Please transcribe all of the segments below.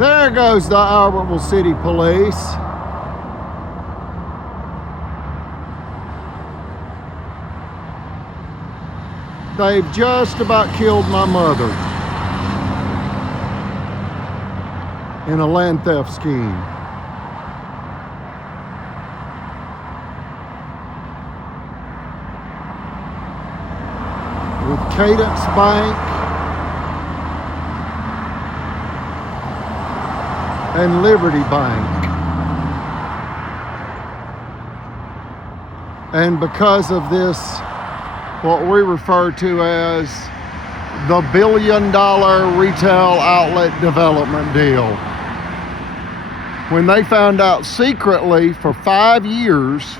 There goes the Albertville City Police. They've just about killed my mother in a land theft scheme. With Cadence Bank and Liberty Bank. And because of this, what we refer to as the $1 billion retail outlet development deal. When they found out secretly for 5 years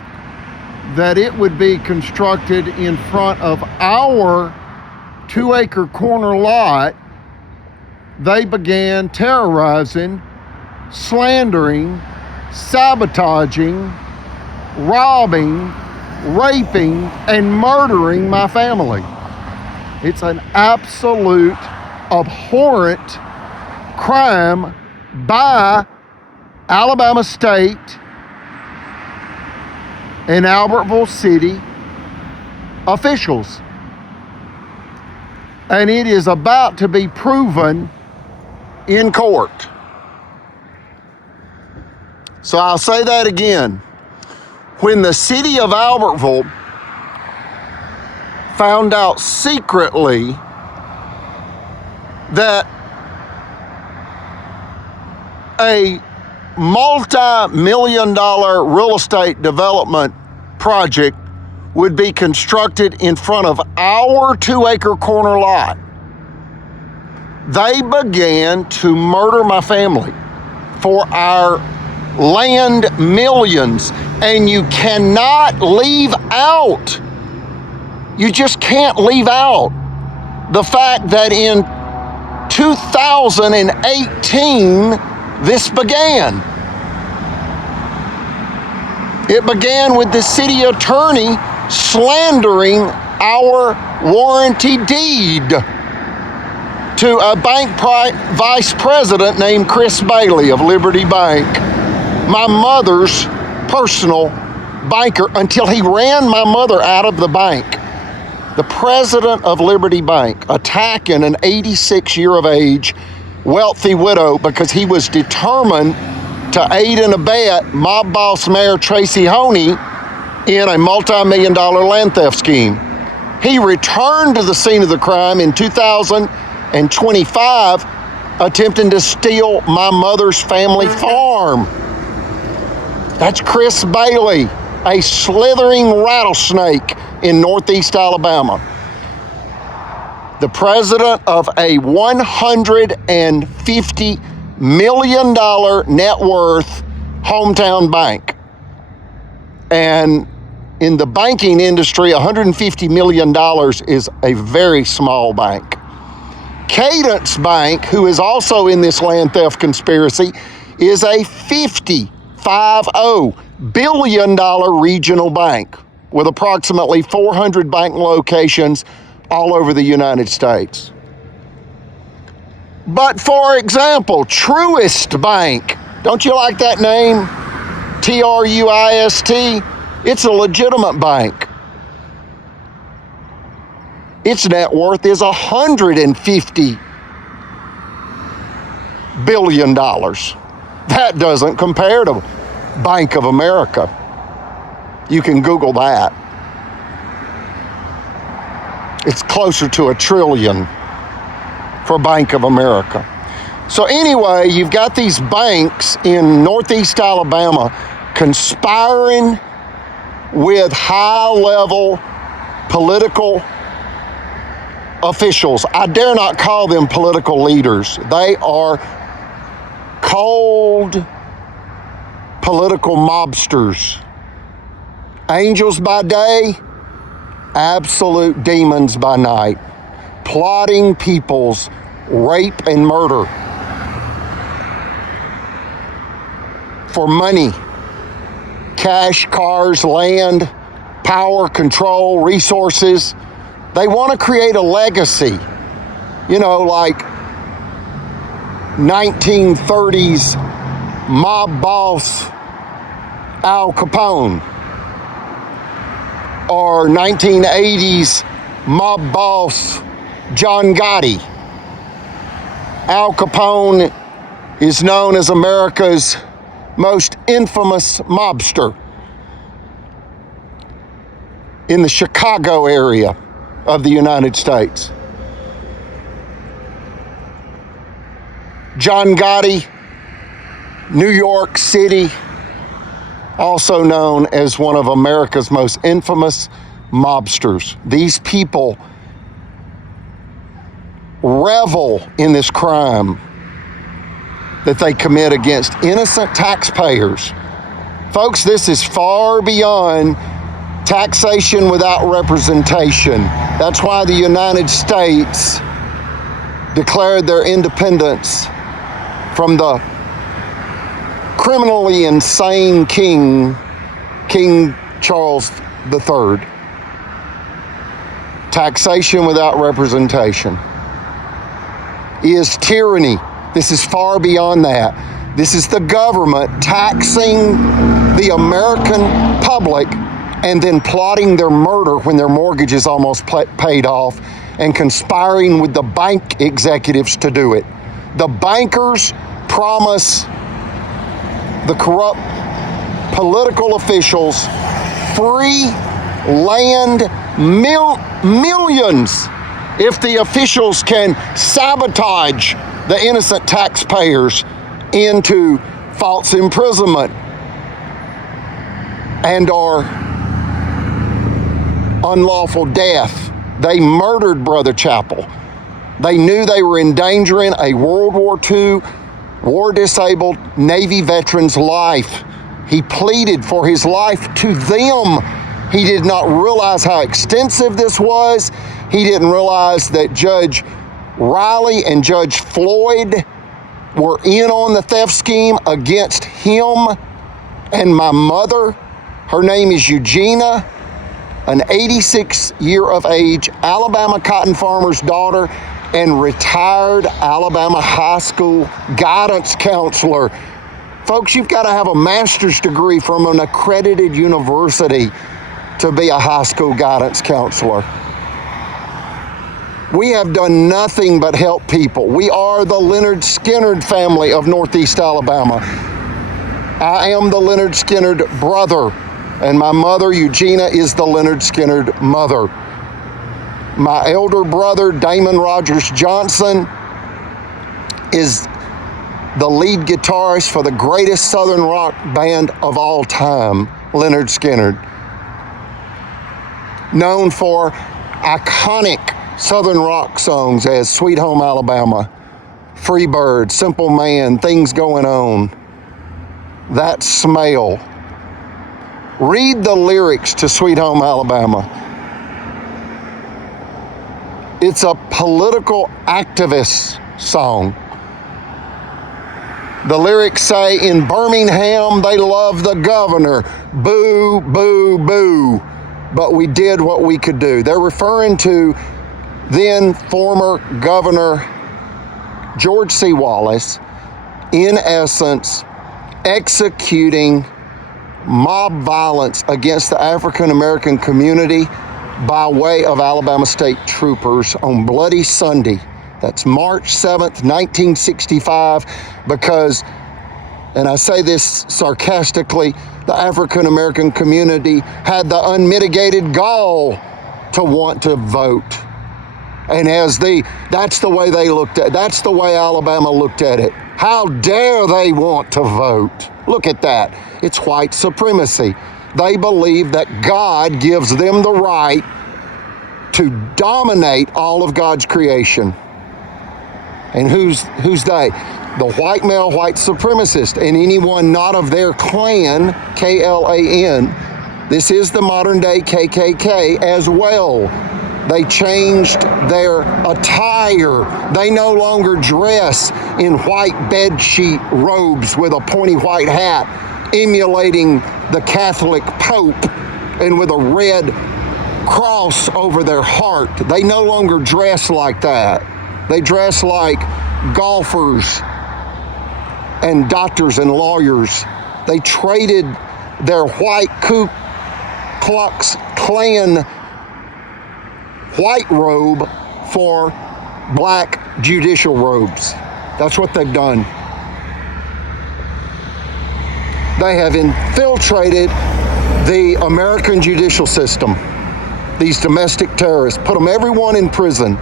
that it would be constructed in front of our 2-acre corner lot, they began terrorizing, slandering, sabotaging, robbing, raping, and murdering my family. It's an absolute abhorrent crime by Alabama State and Albertville City officials. And it is about to be proven in court. So I'll say that again. When the city of Albertville found out secretly that a multi-million-dollar real estate development project would be constructed in front of our 2-acre corner lot, they began to murder my family for our land millions. And you cannot leave out, you just can't leave out the fact that in 2018, this began. It began with the city attorney slandering our warranty deed to a bank vice president named Chris Bailey of Liberty Bank, my mother's personal banker, until he ran my mother out of the bank. The president of Liberty Bank attacking an 86-year-of-age wealthy widow because he was determined to aid and abet mob boss Mayor Tracy Honey in a multi-million-dollar land theft scheme. He returned to the scene of the crime in 2025, attempting to steal my mother's family farm. That's Chris Bailey, a slithering rattlesnake in Northeast Alabama. The president of a $150 million net worth hometown bank. And in the banking industry, $150 million is a very small bank. Cadence Bank, who is also in this land theft conspiracy, is a $50 billion regional bank with approximately 400 bank locations all over the United States. But for example, Truist Bank, don't you like that name? Truist, it's a legitimate bank. Its net worth is $150 billion. That doesn't compare to Bank of America. You can Google that. It's closer to $1 trillion for Bank of America. So anyway, you've got these banks in Northeast Alabama conspiring with high-level political officials. I dare not call them political leaders. They are cold political mobsters. Angels by day, absolute demons by night, plotting people's rape and murder for money, cash, cars, land, power, control, resources. They want to create a legacy, like 1930s mob boss Al Capone, or 1980s mob boss John Gotti. Al Capone is known as America's most infamous mobster in the Chicago area of the United States. John Gotti, New York City, also known as one of America's most infamous mobsters. These people revel in this crime that they commit against innocent taxpayers. Folks, this is far beyond taxation without representation. That's why the United States declared their independence from the criminally insane King Charles III. Taxation without representation is tyranny. This is far beyond that. This is the government taxing the American public and then plotting their murder when their mortgage is almost paid off and conspiring with the bank executives to do it. The bankers promise the corrupt political officials free land, millions, if the officials can sabotage the innocent taxpayers into false imprisonment and or unlawful death. They murdered Brother Chappell. They knew they were endangering a World War II war-disabled Navy veteran's life. He pleaded for his life to them. He did not realize how extensive this was. He didn't realize that Judge Riley and Judge Floyd were in on the theft scheme against him and my mother. Her name is Eugenia, an 86-year-of-age Alabama cotton farmer's daughter and retired Alabama high school guidance counselor. Folks, you've got to have a master's degree from an accredited university to be a high school guidance counselor. We have done nothing but help people. We are the Leonard Skinner family of Northeast Alabama. I am the Leonard Skinner brother, and my mother, Eugenia, is the Leonard Skinner mother. My elder brother, Damon Rogers Johnson, is the lead guitarist for the greatest Southern rock band of all time, Leonard Skinner. Known for iconic Southern rock songs as Sweet Home Alabama, Free Bird, Simple Man, Things Going On, That Smell. Read the lyrics to Sweet Home Alabama. It's a political activist song. The lyrics say, in Birmingham, they love the governor. Boo, boo, boo. But we did what we could do. They're referring to then former Governor George C. Wallace, in essence, executing mob violence against the African American community by way of Alabama State Troopers on Bloody Sunday. That's March 7th, 1965, because, and I say this sarcastically, the African American community had the unmitigated gall to want to vote. And that's the way they looked at it. That's the way Alabama looked at it. How dare they want to vote? Look at that. It's white supremacy. They believe that God gives them the right to dominate all of God's creation. And who's they? The white male white supremacist, and anyone not of their clan, Klan. This is the modern day KKK as well. They changed their attire. They no longer dress in white bedsheet robes with a pointy white hat, emulating the Catholic Pope, and with a red cross over their heart. They no longer dress like that. They dress like golfers and doctors and lawyers. They traded their white Ku Klux Klan white robe for black judicial robes. That's what they've done. They have infiltrated the American judicial system. These domestic terrorists, put them everyone in prison.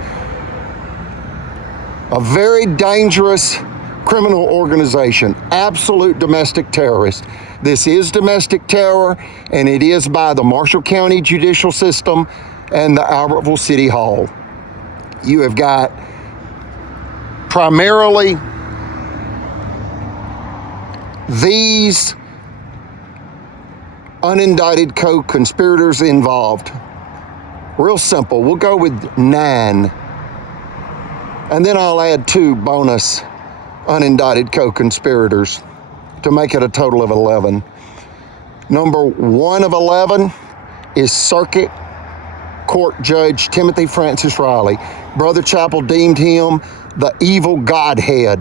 A very dangerous criminal organization, absolute domestic terrorists. This is domestic terror, and it is by the Marshall County judicial system and the Albertville City Hall. You have got primarily these unindicted co-conspirators involved. Real simple. We'll go with 9. And then I'll add 2 bonus unindicted co-conspirators to make it a total of 11. Number 1 of 11 is Circuit Court Judge Timothy Francis Riley. Brother Chappell deemed him the evil godhead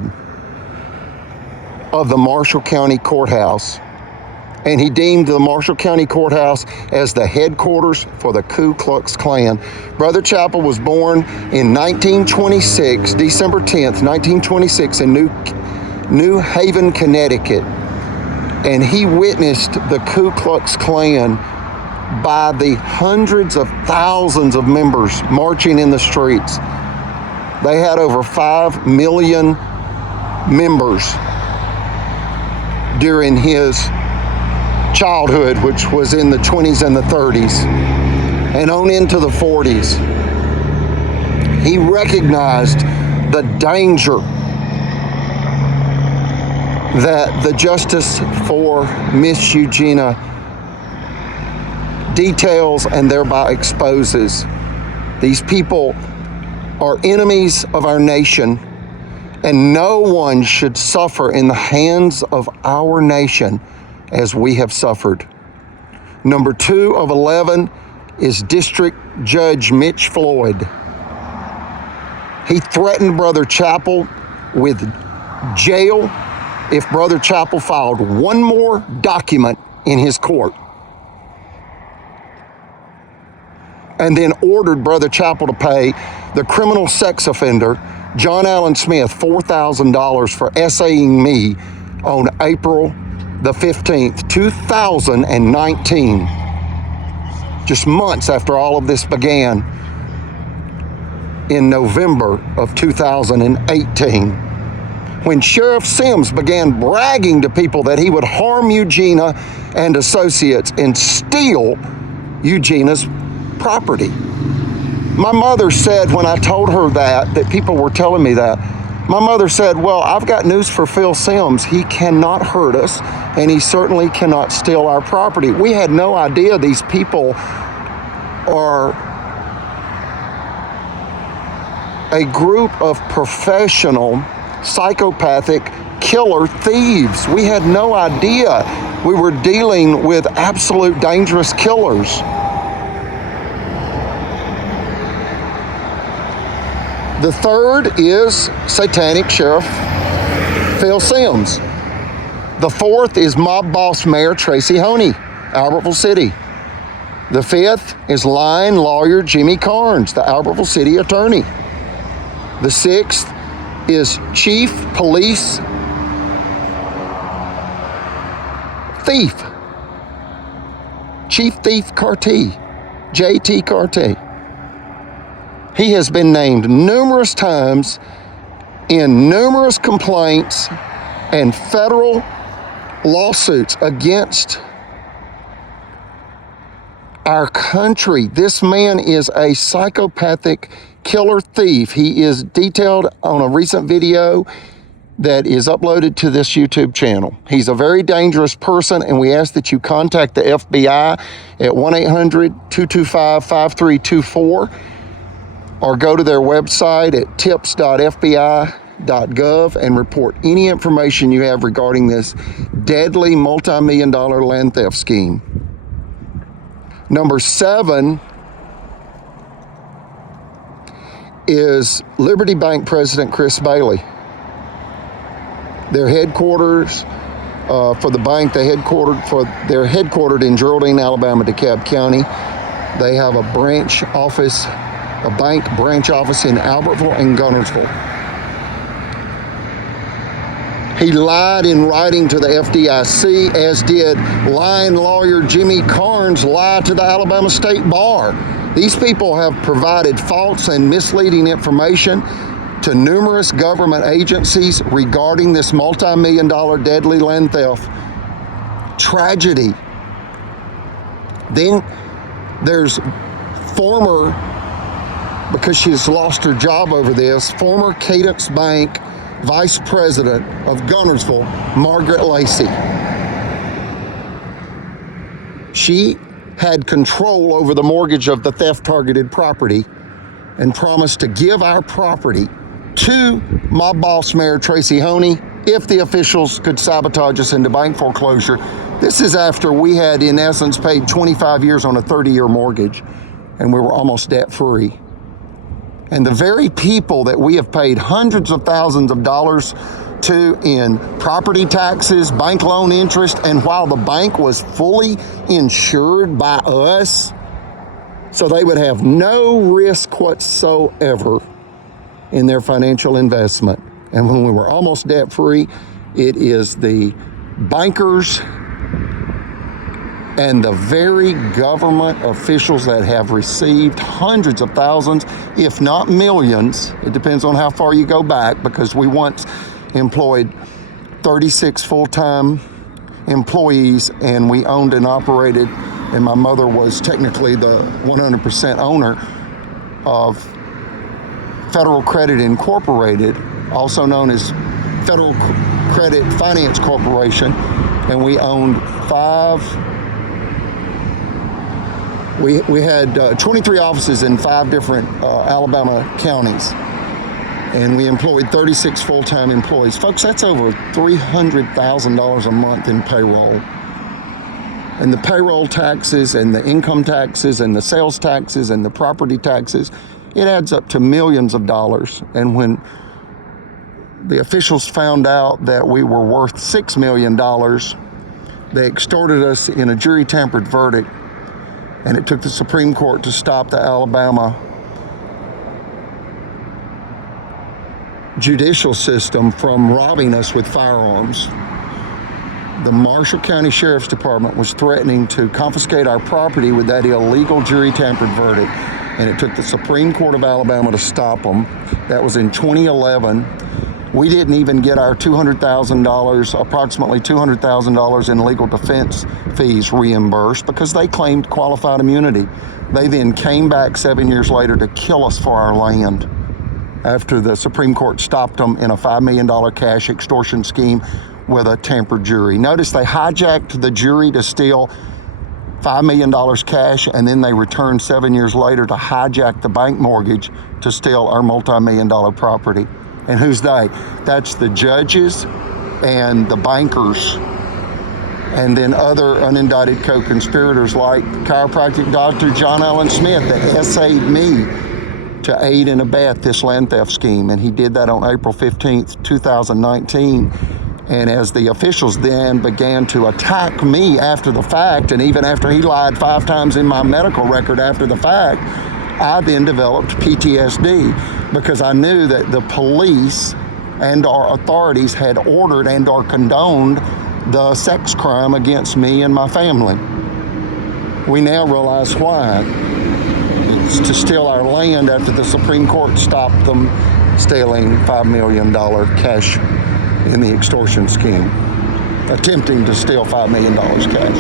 of the Marshall County Courthouse. And he deemed the Marshall County Courthouse as the headquarters for the Ku Klux Klan. Brother Chappell was born in 1926, December 10th, 1926, in New Haven, Connecticut. And he witnessed the Ku Klux Klan by the hundreds of thousands of members marching in the streets. They had over 5 million members during his childhood, which was in the 20s and the 30s, and on into the 40s. He recognized the danger that the Justice for Miss Eugenia details and thereby exposes. These people are enemies of our nation, and no one should suffer in the hands of our nation as we have suffered. Number 2 of 11 is District Judge Mitch Floyd. He threatened Brother Chappell with jail if Brother Chappell filed one more document in his court, and then ordered Brother Chappell to pay the criminal sex offender John Allen Smith $4,000 for essaying me on April the 15th, 2019, just months after all of this began in November of 2018, when Sheriff Sims began bragging to people that he would harm Eugenia and associates and steal Eugenia's property. My mother said when I told her that people were telling me that, my mother said, well, I've got news for Phil Sims. He cannot hurt us, and he certainly cannot steal our property. We had no idea these people are a group of professional, psychopathic killer thieves. We had no idea we were dealing with absolute dangerous killers. The third is Satanic Sheriff Phil Sims. The fourth is Mob Boss Mayor Tracy Honey, Albertville City. The fifth is Lying Lawyer Jimmy Carnes, the Albertville City Attorney. The sixth is Chief Police Thief, Chief Thief Carty, J.T. Carty. He has been named numerous times in numerous complaints and federal lawsuits against our country. This man is a psychopathic killer thief. He is detailed on a recent video that is uploaded to this YouTube channel. He's a very dangerous person, and we ask that you contact the FBI at 1-800-225-5324 or go to their website at tips.fbi.gov and report any information you have regarding this deadly multi-million-dollar land theft scheme. Number 7 is Liberty Bank President Chris Bailey. Their headquarters for the bank, they're headquartered in Geraldine, Alabama, DeKalb County. They have a bank branch office in Albertville and Gunnersville. He lied in writing to the FDIC, as did lying lawyer Jimmy Carnes lie to the Alabama State Bar. These people have provided false and misleading information to numerous government agencies regarding this multi-million-dollar deadly land theft tragedy. Then there's because she's lost her job over this, former Cadence Bank Vice President of Gunnersville, Margaret Lacey. She had control over the mortgage of the theft-targeted property and promised to give our property to my boss, Mayor Tracy Honey, if the officials could sabotage us into bank foreclosure. This is after we had, in essence, paid 25 years on a 30-year mortgage, and we were almost debt-free. And the very people that we have paid hundreds of thousands of dollars to in property taxes, bank loan interest, and while the bank was fully insured by us, so they would have no risk whatsoever in their financial investment. And when we were almost debt-free, it is the bankers and the very government officials that have received hundreds of thousands, if not millions, it depends on how far you go back, because we once employed 36 full-time employees, and we owned and operated, and my mother was technically the 100% owner of Federal Credit Incorporated, also known as Federal Credit Finance Corporation, and we owned we had 23 offices in 5 different Alabama counties, and we employed 36 full-time employees. Folks, that's over $300,000 a month in payroll. And the payroll taxes and the income taxes and the sales taxes and the property taxes, it adds up to millions of dollars. And when the officials found out that we were worth $6 million, they extorted us in a jury-tampered verdict. And it took the Supreme Court to stop the Alabama judicial system from robbing us with firearms. The Marshall County Sheriff's Department was threatening to confiscate our property with that illegal jury-tampered verdict. And it took the Supreme Court of Alabama to stop them. That was in 2011. We didn't even get our $200,000, approximately $200,000 in legal defense fees reimbursed, because they claimed qualified immunity. They then came back 7 years later to kill us for our land after the Supreme Court stopped them in a $5 million cash extortion scheme with a tampered jury. Notice they hijacked the jury to steal $5 million cash, and then they returned 7 years later to hijack the bank mortgage to steal our multi-million-dollar property. And who's they? That's the judges and the bankers, and then other unindicted co-conspirators like chiropractic Dr. John Allen Smith that essayed me to aid and abet this land theft scheme. And he did that on April 15th, 2019. And as the officials then began to attack me after the fact, and even after he lied 5 times in my medical record after the fact, I then developed PTSD, because I knew that the police and our authorities had ordered and or condoned the sex crime against me and my family. We now realize why. It's to steal our land after the Supreme Court stopped them stealing $5 million cash in the extortion scheme, attempting to steal $5 million cash.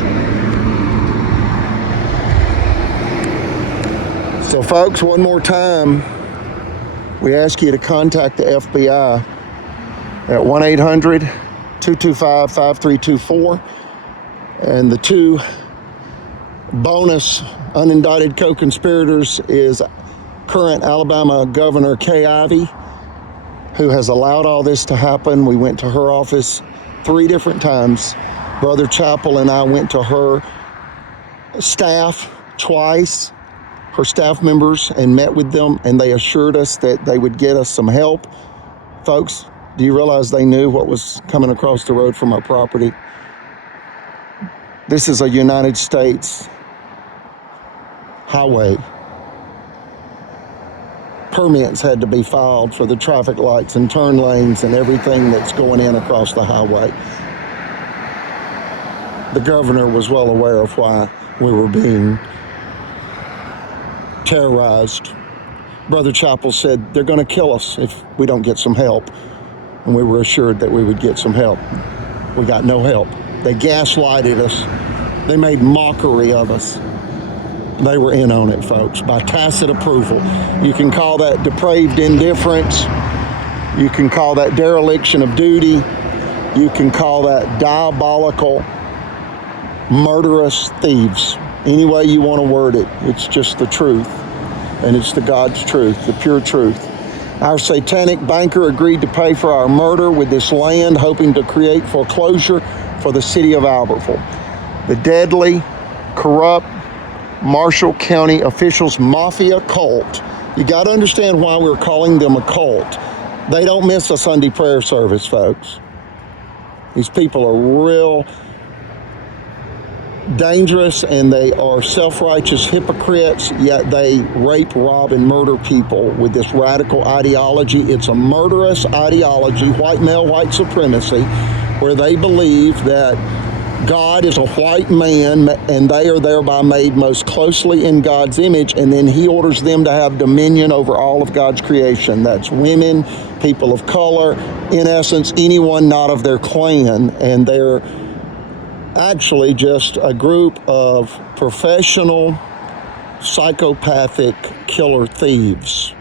So folks, one more time, we ask you to contact the FBI at 1-800-225-5324. And the 2 bonus unindicted co-conspirators is current Alabama Governor Kay Ivey, who has allowed all this to happen. We went to her office 3 different times. Brother Chappell and I went to her staff twice, her staff members, and met with them, and they assured us that they would get us some help. Folks, Do you realize they knew what was coming across the road from our property? This is a United States highway. Permits had to be filed for the traffic lights and turn lanes and everything that's going in across the highway. The governor was well aware of why we were being terrorized. Brother Chappell said, they're going to kill us if we don't get some help. And we were assured that we would get some help. We got no help. They gaslighted us. They made mockery of us. They were in on it, folks, by tacit approval. You can call that depraved indifference. You can call that dereliction of duty. You can call that diabolical, murderous thieves. Any way you want to word it, it's just the truth. And it's the God's truth, the pure truth. Our satanic banker agreed to pay for our murder with this land, hoping to create foreclosure for the city of Albertville. The deadly, corrupt Marshall County officials' mafia cult. You got to understand why we're calling them a cult. They don't miss a Sunday prayer service, folks. These people are real dangerous, and they are self-righteous hypocrites, yet they rape, rob, and murder people with this radical ideology. It's a murderous ideology, white male, white supremacy, where they believe that God is a white man and they are thereby made most closely in God's image, and then he orders them to have dominion over all of God's creation. That's women, people of color, in essence, anyone not of their clan, and they're actually just a group of professional psychopathic killer thieves.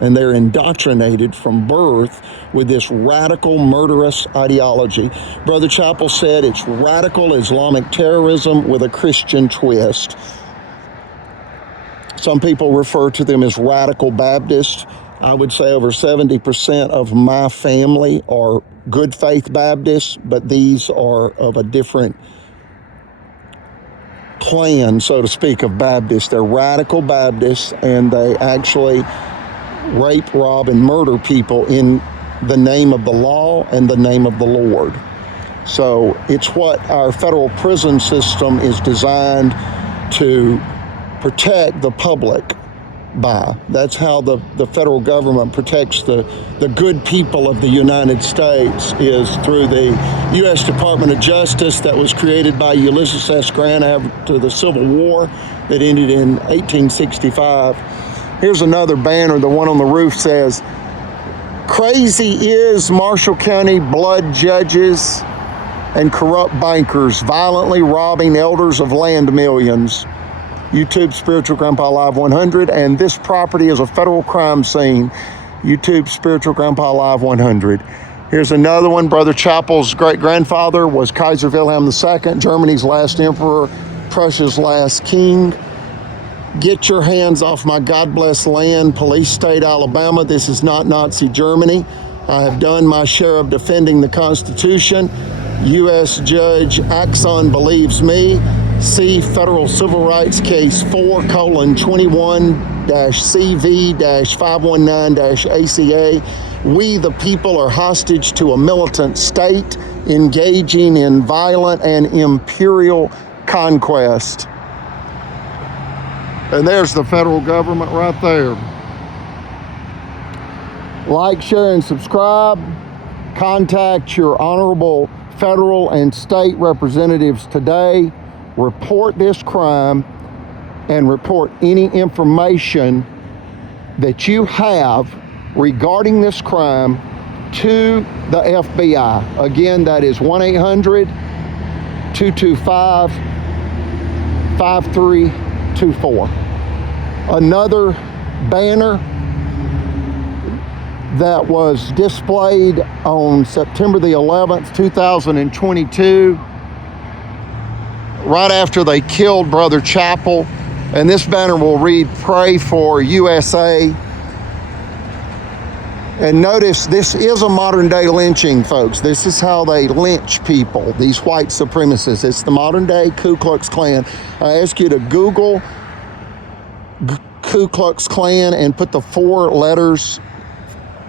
And they're indoctrinated from birth with this radical murderous ideology. Brother Chappell said it's radical Islamic terrorism with a Christian twist. Some people refer to them as radical Baptists. I would say over 70% of my family are good faith Baptists, but these are of a different clan, so to speak, of Baptists. They're radical Baptists, and they actually rape, rob, and murder people in the name of the law and the name of the Lord. So it's what our federal prison system is designed to protect the public by. That's how the federal government protects the good people of the United States, is through the U.S. Department of Justice that was created by Ulysses S. Grant after the Civil War that ended in 1865. Here's another banner. The one on the roof says, "Crazy is Marshall County blood judges and corrupt bankers violently robbing elders of land millions." YouTube Spiritual Grandpa Live 100, and this property is a federal crime scene. YouTube Spiritual Grandpa Live 100. Here's another one. Brother Chappell's great-grandfather was Kaiser Wilhelm II, Germany's last emperor, Prussia's last king. Get your hands off my God-blessed land, police state Alabama. This is not Nazi Germany. I have done my share of defending the Constitution. U.S. Judge Axon believes me. See Federal Civil Rights Case 4:21-CV-519-ACA. We, the people, are hostage to a militant state engaging in violent and imperial conquest. And there's the federal government right there. Like, share, and subscribe. Contact your honorable federal and state representatives today. Report this crime and report any information that you have regarding this crime to the FBI. Again, that is 1-800-225-5324. Another banner that was displayed on September the 11th, 2022, right after they killed Brother Chappell. And this banner will read, "Pray for USA." And notice, this is a modern day lynching, folks. This is how they lynch people, these white supremacists. It's the modern day Ku Klux Klan. I ask you to Google Ku Klux Klan and put the 4 letters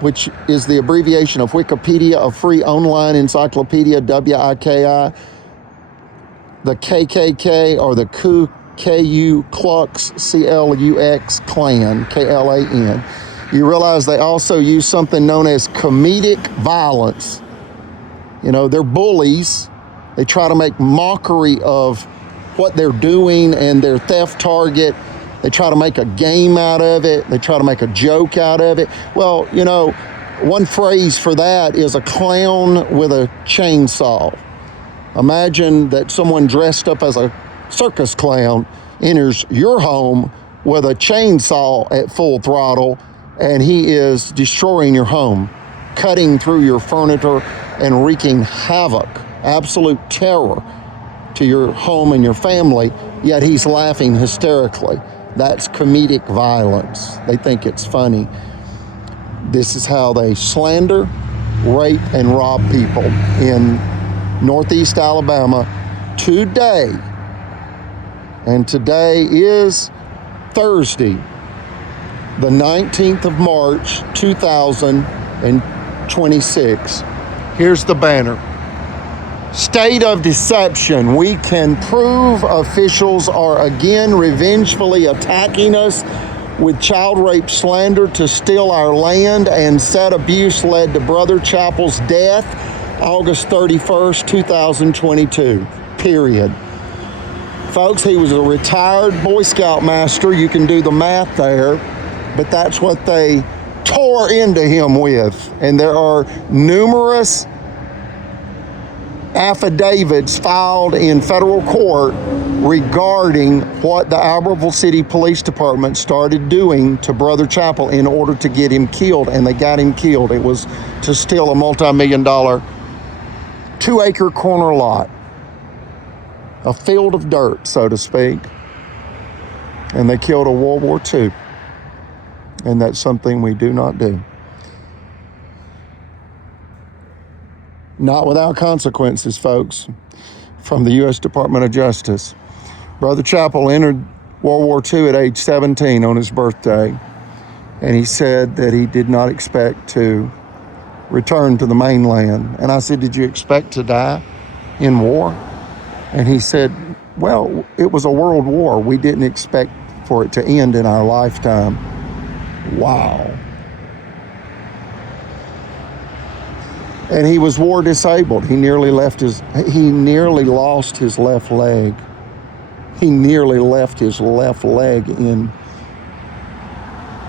which is the abbreviation of Wikipedia, a free online encyclopedia, WIKI, the KKK, or the Ku Klux, CLUX Klan, KLAN. You realize they also use something known as comedic violence. You know, they're bullies. They try to make mockery of what they're doing and their theft target. They try to make a game out of it. They try to make a joke out of it. Well, you know, one phrase for that is a clown with a chainsaw. Imagine that someone dressed up as a circus clown enters your home with a chainsaw at full throttle, and he is destroying your home, cutting through your furniture and wreaking havoc, absolute terror to your home and your family, yet he's laughing hysterically. That's comedic violence. They think it's funny. This is how they slander, rape, and rob people in Northeast Alabama today. And today is Thursday, the 19th of March, 2026. Here's the banner. State of deception. We can prove officials are again revengefully attacking us with child rape slander to steal our land, and said abuse led to Brother Chappell's death August 31st, 2022. Period. Folks, he was a retired Boy Scout master. You can do the math there, but that's what they tore into him with. And there are numerous affidavits filed in federal court regarding what the Albertville City Police Department started doing to Brother Chappell in order to get him killed, and they got him killed. It was to steal a multi-million-dollar 2-acre corner lot, a field of dirt, so to speak, and they killed a World War II, and that's something we do not do. Not without consequences, folks, from the U.S. Department of Justice. Brother Chappell entered World War II at age 17 on his birthday, and he said that he did not expect to return to the mainland. And I said, did you expect to die in war? And he said, well, it was a world war. We didn't expect for it to end in our lifetime. Wow. And he was war disabled. He nearly lost his left leg. He nearly left his left leg in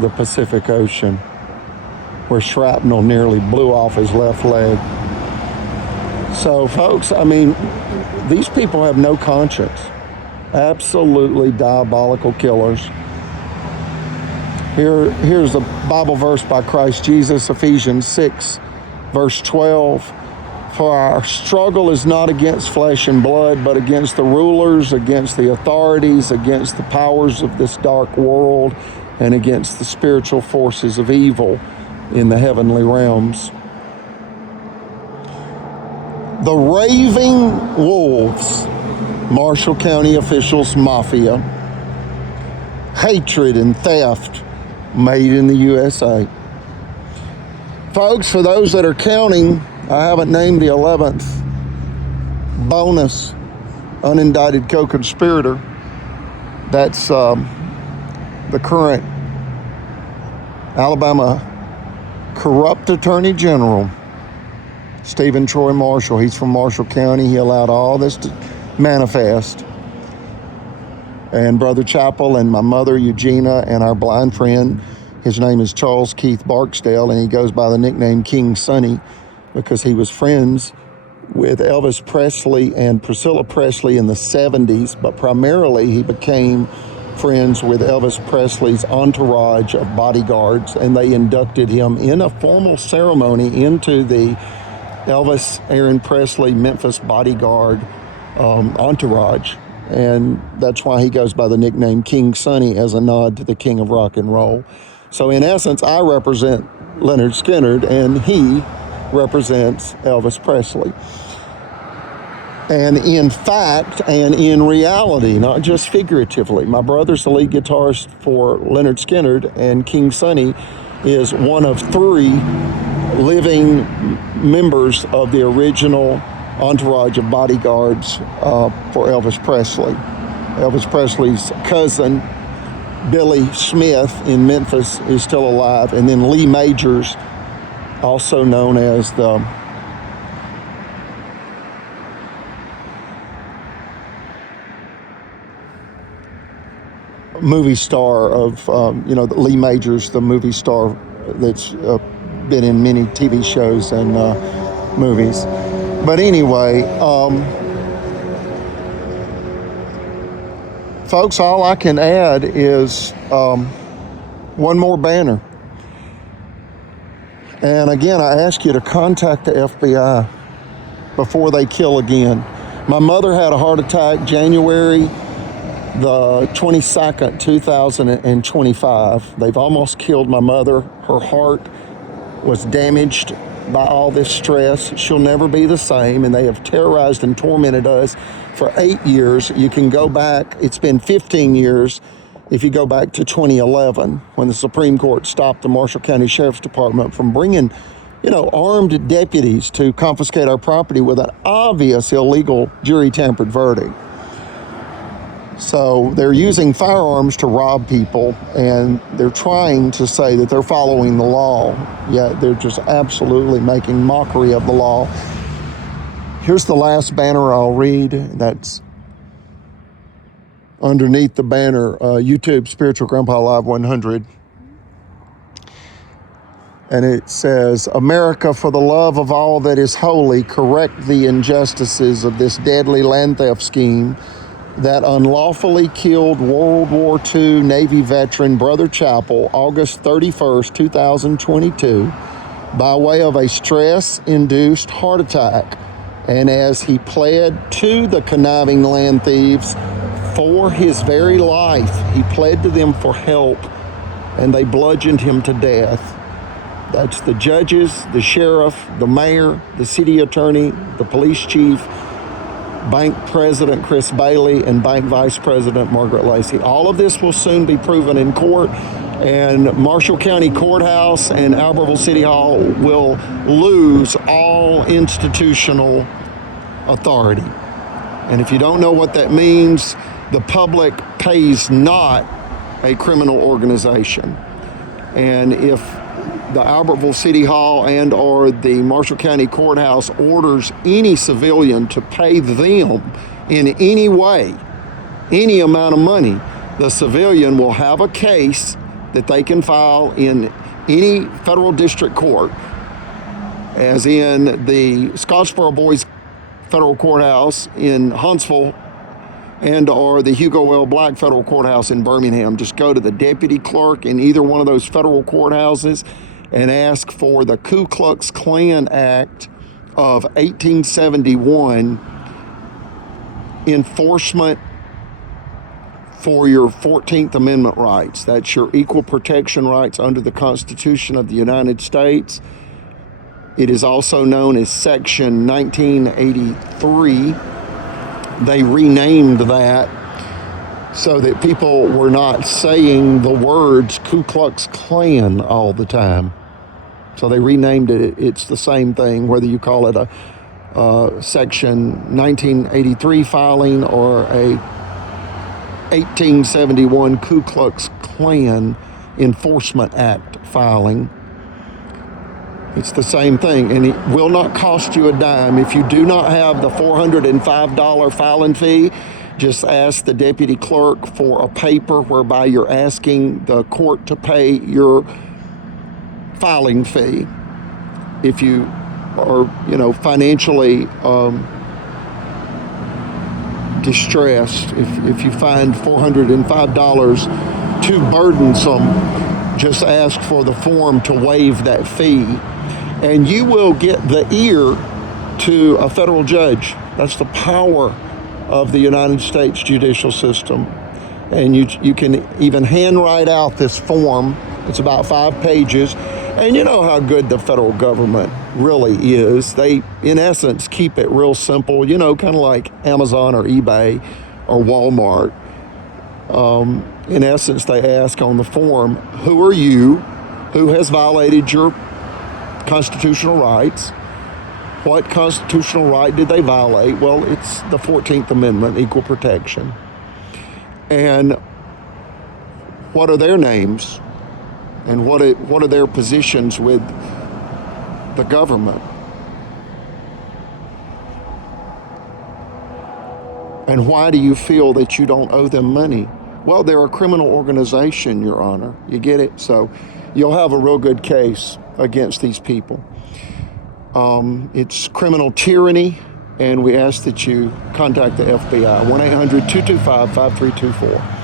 the Pacific Ocean, where shrapnel nearly blew off his left leg. So, folks, I mean, these people have no conscience. Absolutely diabolical killers. Here's a Bible verse by Christ Jesus, Ephesians 6, verse 12. For our struggle is not against flesh and blood, but against the rulers, against the authorities, against the powers of this dark world, and against the spiritual forces of evil in the heavenly realms. The raving wolves, Marshall County officials, mafia, hatred and theft made in the USA. Folks, for those that are counting, I haven't named the 11th bonus unindicted co-conspirator. That's the current Alabama corrupt Attorney General, Stephen Troy Marshall. He's from Marshall County. He allowed all this to manifest. And Brother Chappell and my mother, Eugenia, and our blind friend, his name is Charles Keith Barksdale, and he goes by the nickname King Sonny because he was friends with Elvis Presley and Priscilla Presley in the 70s, but primarily he became friends with Elvis Presley's entourage of bodyguards, and they inducted him in a formal ceremony into the Elvis Aaron Presley Memphis bodyguard entourage. And that's why he goes by the nickname King Sonny as a nod to the king of rock and roll. So in essence, I represent Leonard Skinner, and he represents Elvis Presley. And in fact, and in reality, not just figuratively, my brother's the lead guitarist for Leonard Skinner, and King Sonny is one of 3 living members of the original entourage of bodyguards for Elvis Presley. Elvis Presley's cousin, Billy Smith in Memphis, is still alive. And then Lee Majors, also known as the movie star of, Lee Majors, the movie star that's been in many TV shows and movies. But anyway, folks, all I can add is one more banner. And again, I ask you to contact the FBI before they kill again. My mother had a heart attack January the 22nd, 2025. They've almost killed my mother. Her heart was damaged by all this stress. She'll never be the same, and they have terrorized and tormented us for 8 years. You can go back, it's been 15 years if you go back to 2011 when the Supreme Court stopped the Marshall County Sheriff's Department from bringing, armed deputies to confiscate our property with an obvious illegal jury tampered verdict. So they're using firearms to rob people, and they're trying to say that they're following the law, yet they're just absolutely making mockery of the law. Here's the last banner I'll read. That's underneath the banner, YouTube Spiritual Grandpa Live 100. And it says, "America, for the love of all that is holy, correct the injustices of this deadly land theft scheme that unlawfully killed World War II Navy veteran Brother Chappell August 31st, 2022 by way of a stress-induced heart attack. And as he pled to the conniving land thieves for his very life, he pled to them for help, and they bludgeoned him to death." That's the judges, the sheriff, the mayor, the city attorney, the police chief, Bank President Chris Bailey, and Bank Vice President Margaret Lacey. All of this will soon be proven in court, and Marshall County Courthouse and Albertville City Hall will lose all institutional authority. And if you don't know what that means, the public pays not a criminal organization. And if the Albertville City Hall and or the Marshall County Courthouse orders any civilian to pay them in any way, any amount of money, the civilian will have a case that they can file in any federal district court, as in the Scottsboro Boys Federal Courthouse in Huntsville and or the Hugo L. Black Federal Courthouse in Birmingham. Just go to the deputy clerk in either one of those federal courthouses and ask for the Ku Klux Klan Act of 1871 enforcement for your 14th Amendment rights. That's your equal protection rights under the Constitution of the United States. It is also known as Section 1983. They renamed that so that people were not saying the words Ku Klux Klan all the time. So they renamed it. It's the same thing, whether you call it a Section 1983 filing or a 1871 Ku Klux Klan Enforcement Act filing. It's the same thing, and it will not cost you a dime. If you do not have the $405 filing fee, just ask the deputy clerk for a paper whereby you're asking the court to pay your filing fee. If you are, financially distressed, if you find $405 too burdensome, just ask for the form to waive that fee, and you will get the ear to a federal judge. That's the power of the United States judicial system. And you can even handwrite out this form. It's about 5 pages. And you know how good the federal government really is. They, in essence, keep it real simple, kind of like Amazon or eBay or Walmart. In essence, they ask on the form, who are you? Who has violated your constitutional rights? What constitutional right did they violate? Well, it's the 14th Amendment, equal protection. And what are their names? And what are their positions with the government? And why do you feel that you don't owe them money? Well, they're a criminal organization, Your Honor. You get it? So you'll have a real good case against these people. It's criminal tyranny, and we ask that you contact the FBI, 1-800-225-5324.